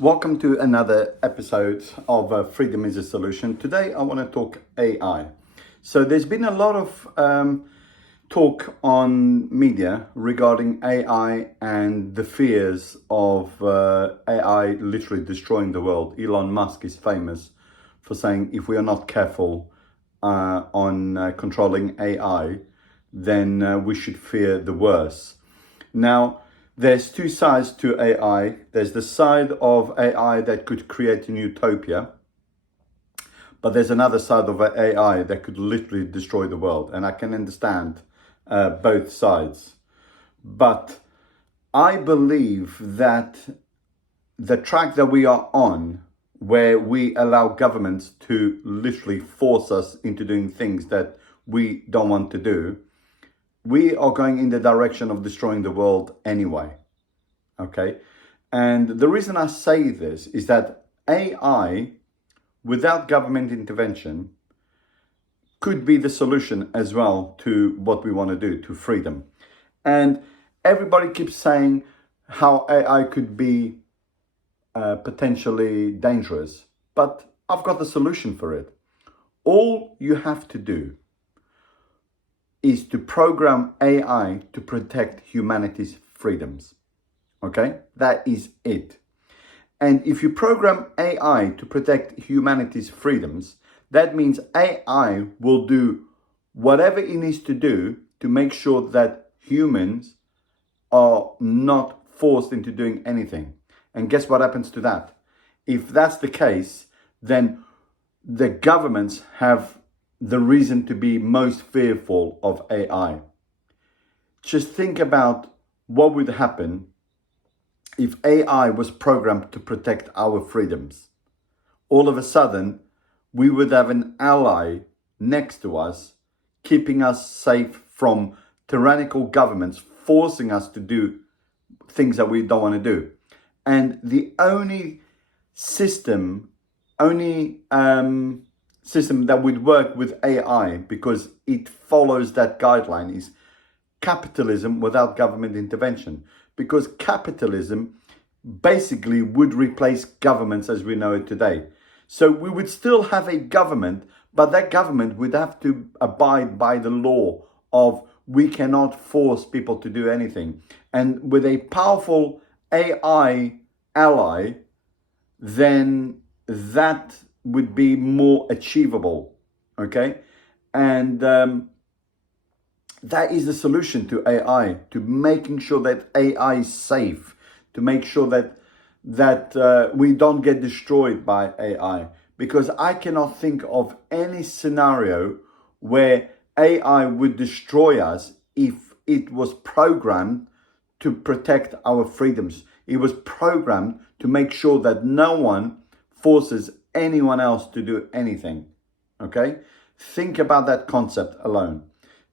Welcome to another episode of Freedom is a Solution. Today I want to talk AI. So there's been a lot of talk on media regarding AI and the fears of AI literally destroying the world. Elon Musk is famous for saying if we are not careful on controlling AI, then we should fear the worst. Now, there's two sides to AI. There's the side of AI that could create a utopia, but there's another side of AI that could literally destroy the world. And I can understand both sides. But I believe that the track that we are on, where we allow governments to literally force us into doing things that we don't want to do, we are going in the direction of destroying the world anyway. Okay. And the reason I say this is that AI, without government intervention, could be the solution as well to what we want to do, to freedom. And everybody keeps saying how AI could be potentially dangerous, but I've got the solution for it. All you have to do is to program AI to protect humanity's freedoms. Okay, that is it. And if you program AI to protect humanity's freedoms, that means AI will do whatever it needs to do to make sure that humans are not forced into doing anything. And guess what happens to that? If that's the case, then the governments have the reason to be most fearful of AI. Just think about what would happen if AI was programmed to protect our freedoms. All of a sudden, we would have an ally next to us, keeping us safe from tyrannical governments, forcing us to do things that we don't want to do. And the only system that would work with AI, because it follows that guideline, is capitalism without government intervention. Because capitalism basically would replace governments as we know it today. So we would still have a government, but that government would have to abide by the law of we cannot force people to do anything. And with a powerful AI ally, then that would be more achievable. Okay? And that is the solution to AI, to making sure that AI is safe, to make sure that we don't get destroyed by AI. Because I cannot think of any scenario where AI would destroy us if it was programmed to protect our freedoms. It was programmed to make sure that no one forces anyone else to do anything. Okay? Think about that concept alone.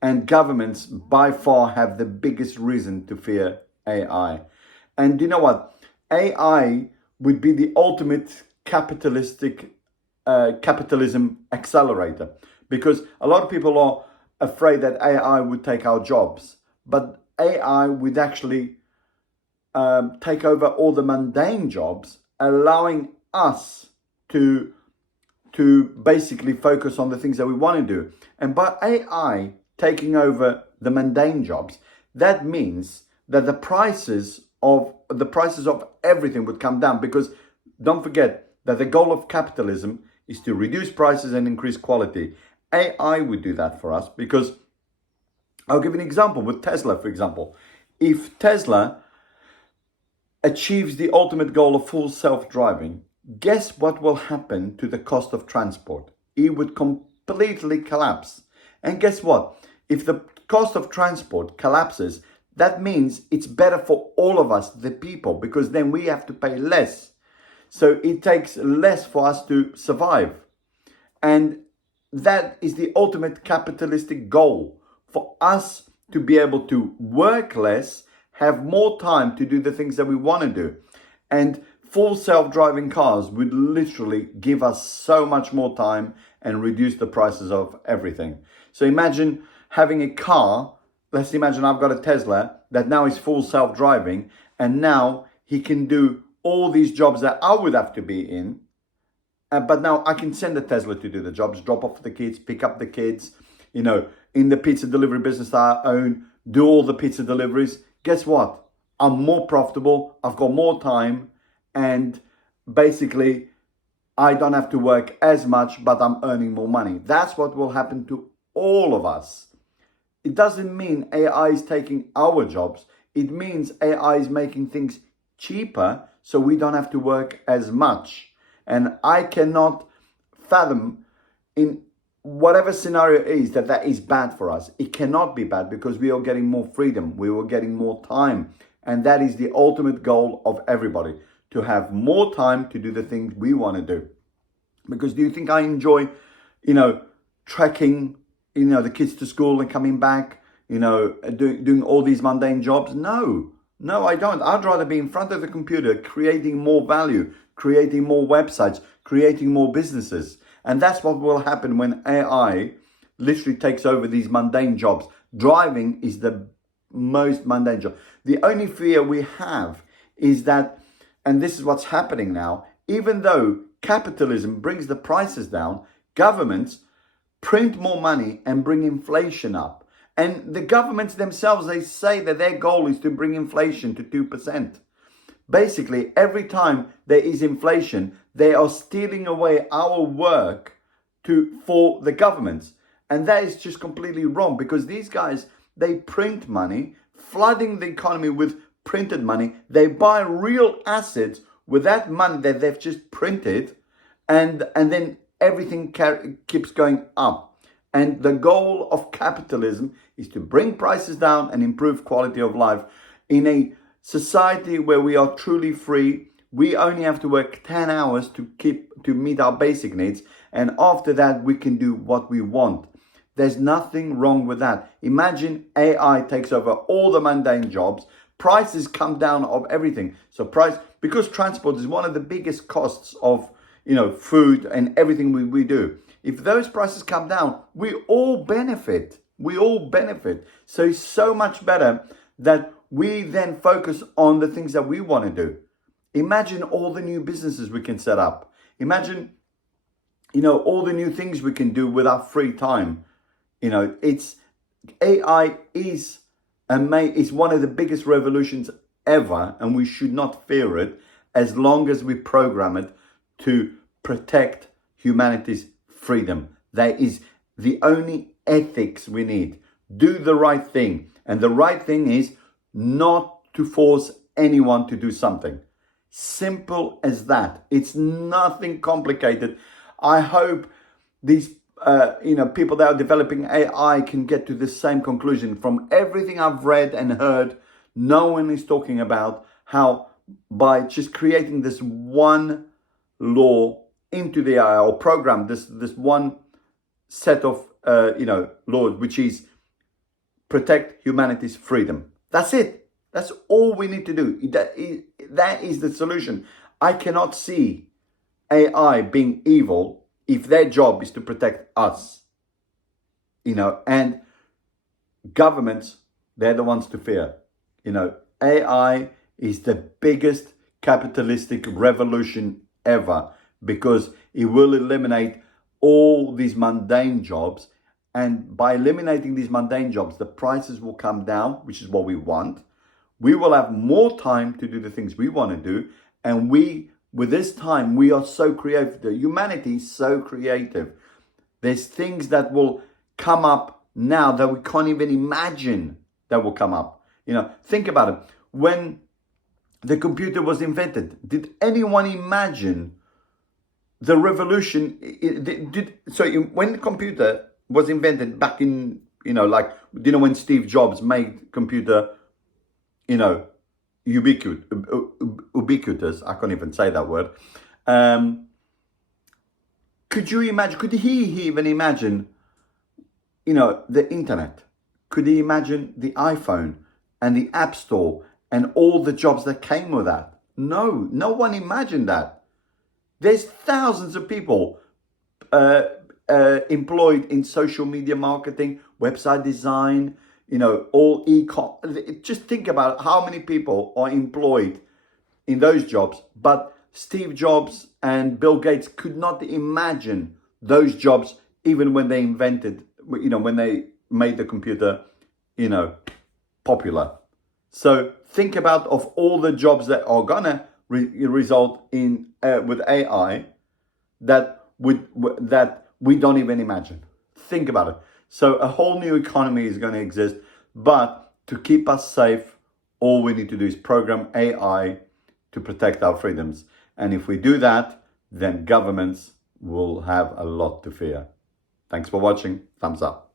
And governments by far have the biggest reason to fear AI. And you know what? AI would be the ultimate capitalism accelerator, because a lot of people are afraid that AI would take our jobs, but AI would actually take over all the mundane jobs, allowing us to basically focus on the things that we want to do. And by AI taking over the mundane jobs, that means that the prices of everything would come down, because don't forget that the goal of capitalism is to reduce prices and increase quality. AI would do that for us, because I'll give you an example with Tesla, for example. If Tesla achieves the ultimate goal of full self-driving, guess what will happen to the cost of transport? It would completely collapse. And guess what? If the cost of transport collapses, that means it's better for all of us, the people, because then we have to pay less. So it takes less for us to survive. And that is the ultimate capitalistic goal, for us to be able to work less, have more time to do the things that we want to do. And full self-driving cars would literally give us so much more time and reduce the prices of everything. So imagine having a car. Let's imagine I've got a Tesla that now is full self-driving, and now he can do all these jobs that I would have to be in. But now I can send a Tesla to do the jobs, drop off the kids, pick up the kids, in the pizza delivery business that I own, do all the pizza deliveries. Guess what? I'm more profitable. I've got more time. And basically, I don't have to work as much, but I'm earning more money. That's what will happen to all of us. It doesn't mean AI is taking our jobs. It means AI is making things cheaper so we don't have to work as much. And I cannot fathom in whatever scenario it is that is bad for us. It cannot be bad because we are getting more freedom. We are getting more time. And that is the ultimate goal of everybody, to have more time to do the things we want to do. Because do you think I enjoy, trekking, the kids to school and coming back, doing all these mundane jobs? No, I don't. I'd rather be in front of the computer, creating more value, creating more websites, creating more businesses. And that's what will happen when AI literally takes over these mundane jobs. Driving is the most mundane job. The only fear we have is that, and this is what's happening now, even though capitalism brings the prices down, governments print more money and bring inflation up. And the governments themselves, they say that their goal is to bring inflation to 2%. Basically, every time there is inflation, they are stealing away our work for the governments. And that is just completely wrong, because these guys, they print money, flooding the economy with printed money. They buy real assets with that money that they've just printed, and then everything keeps going up. And the goal of capitalism is to bring prices down and improve quality of life. In a society where we are truly free, we only have to work 10 hours to meet our basic needs, and after that we can do what we want. There's nothing wrong with that. Imagine AI takes over all the mundane jobs, prices come down of everything. So because transport is one of the biggest costs of food and everything we do. If those prices come down, we all benefit. So it's so much better that we then focus on the things that we want to do. Imagine all the new businesses we can set up. Imagine, all the new things we can do with our free time. AI is one of the biggest revolutions ever, and we should not fear it as long as we program it to protect humanity's freedom. That is the only ethics we need. Do the right thing. And the right thing is not to force anyone to do something. Simple as that. It's nothing complicated. I hope these people that are developing AI can get to the same conclusion. From everything I've read and heard, no one is talking about how by just creating this one law into the AI, or program this one set of laws, which is protect humanity's freedom. That's it. That's all we need to do. That is the solution. I cannot see AI being evil if their job is to protect us. And governments, they're the ones to fear. AI is the biggest capitalistic revolution ever, because it will eliminate all these mundane jobs. And by eliminating these mundane jobs, the prices will come down, which is what we want. We will have more time to do the things we want to do. And with this time, we are so creative. The humanity is so creative. There's things that will come up now that we can't even imagine that will come up. Think about it. When the computer was invented, did anyone imagine the revolution? When the computer was invented back in, when Steve Jobs made computer, ubiquitous, I can't even say that word. Could he even imagine, the internet? Could he imagine the iPhone and the App Store and all the jobs that came with that? No one imagined that. There's thousands of people employed in social media marketing, website design, all e-com. Just think about how many people are employed in those jobs, but Steve Jobs and Bill Gates could not imagine those jobs even when they invented, when they made the computer, popular. So think about of all the jobs that are gonna result in with AI that we don't even imagine. Think about it. So a whole new economy is going to exist, but to keep us safe, all we need to do is program AI to protect our freedoms. And if we do that, then governments will have a lot to fear. Thanks for watching. Thumbs up.